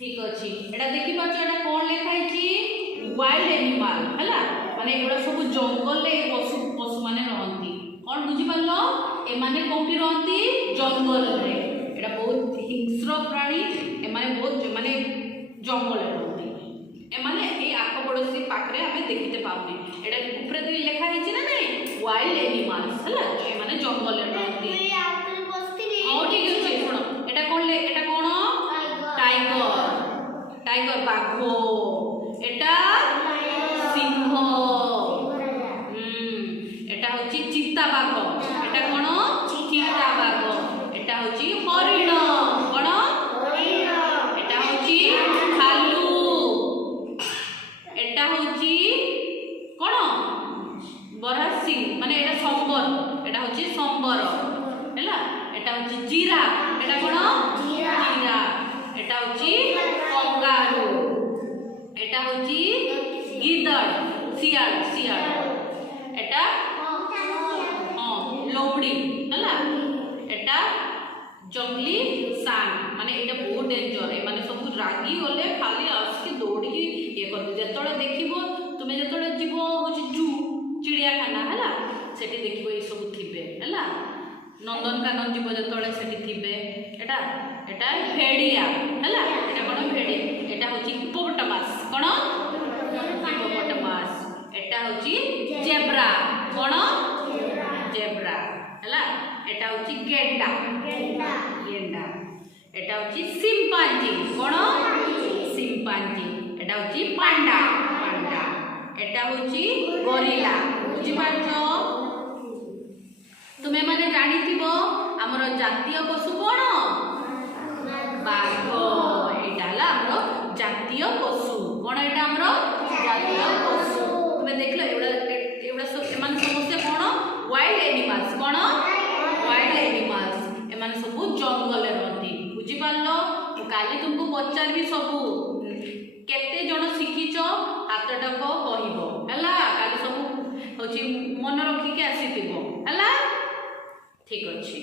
ठीक अच्छे एटा देखि पाछ एटा कोन लेखा है वाइल्ड एनिमल हला माने एगुडा सब जंगल रे पशु पशु माने रहंती कोन बुझी पालो ए माने कोठी रहंती जंगल रे एटा बहुत हिंस्र प्राणी ए माने बहुत माने जंगल रे रहंती ए माने ए आको पड़ोसी पाखरे हमें देखिते पाउनी एटा ऊपर दे लेखा है ना नहीं वाइल्ड एनिमल्स हला ए माने जंगल रे रहंती हां ठीक अछि सुनो एटा कोन टाइगर टाइगर बाघो एटा सिंह एटा होची चित्ता बाघ एटा कोन चित्ता बाघ एटा होची हरिण कोन हरिण एटा होची भालू एटा होची कोन बरासी माने एटा संबर एटा होची संबर हैला एटा होची जीरा एटा कोन जीरा एटा होची कंगारू एटा होची गिदड़ सियाल सियाल एटा हां लोमड़ी हला एटा जंगली सांड माने एटा बहुत डेंजर ए माने सब रागी होले खाली आसके दौड़ी ये कर जेतोळे देखिबो तुमे जेतोळे जीवो होची जू चिड़ियाखाना हला सेठी देखिबो ए सब थिबे हला नंदनकानन जीव जेतोळे सेठी थिबे एटा एटा भेड़िया हला एटा कोन भेड़ी एटा होची हिप्पोपोटामस कोन हिप्पोपोटामस एटा होची जेब्रा कोन जेब्रा हला एटा होची गेंडा गेंडा एटा होची सिम्पांजी कोन सिम्पांजी एटा होची पांडा पांडा एटा होची गोरिल्ला बुझी पाछो तुमे माने जानि थिबो हमर जातीय पशु कोन बाघ एटा हला हमर जातीय पशु कोन एटा हमर जातीय पशु तुमे देखलो एवडा सब एमान समस्या कोन वाइल्ड एनिमल्स कोन वाइल्ड एनिमल्स एमान सब जंगल रे रहती बुझी पालो काली तुमको पचारबी सब केते जण शिखिचो हातटक कहिबो हला काली सब होची मन रखी के आसीतिबो हला ठीक अछि।